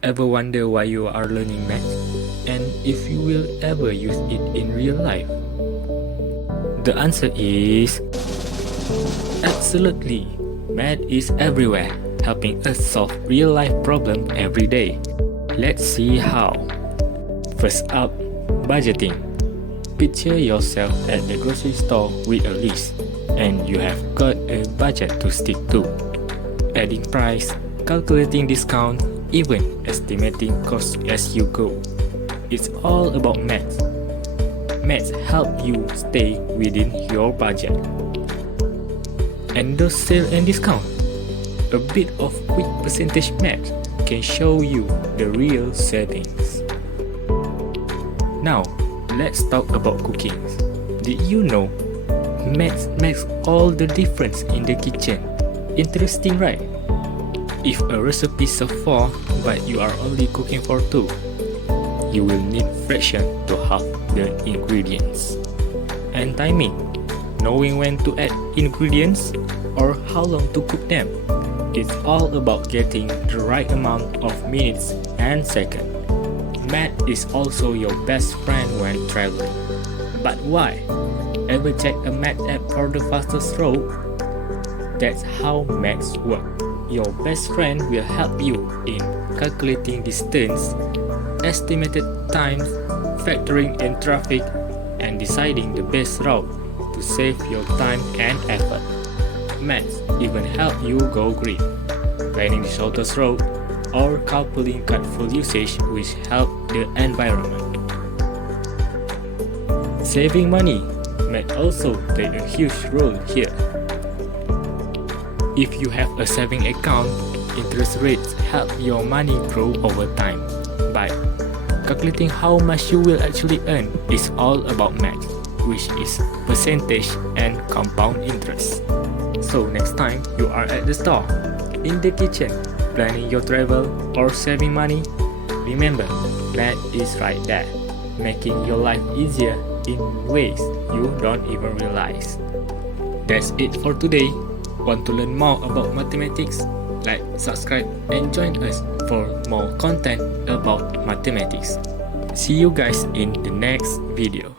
Ever wonder why you are learning math? And if you will ever use it in real life? The answer is absolutely. Math is everywhere, helping us solve real-life problems every day. Let's see how. First up, budgeting. Picture yourself at the grocery store with a list, and you have got a budget to stick to. Adding price, calculating discount, even estimating costs as you go. It's all about math. Maths help you stay within your budget. And those sale and discount. A bit of quick percentage math can show you the real savings. Now, let's talk about cooking. Did you know maths makes all the difference in the kitchen? Interesting, right? If a recipe serves 4 but you are only cooking for 2, you will need fraction to half the ingredients. And timing, knowing when to add ingredients or how long to cook them. It's all about getting the right amount of minutes and seconds. Math is also your best friend when traveling. But why? Ever check a math app for the fastest route? That's how maths work. Your best friend will help you in calculating distance, estimated times, factoring in traffic, and deciding the best route to save your time and effort. Maths even help you go green, planning the shortest route, or carpooling cut fuel usage, which help the environment. Saving money may also play a huge role here. If you have a saving account, interest rates help your money grow over time. But calculating how much you will actually earn is all about math, which is percentage and compound interest. So next time you are at the store, in the kitchen, planning your travel or saving money, remember, math is right there, making your life easier in ways you don't even realize. That's it for today. Want to learn more about mathematics? Like, subscribe, and join us for more content about mathematics. See you guys in the next video.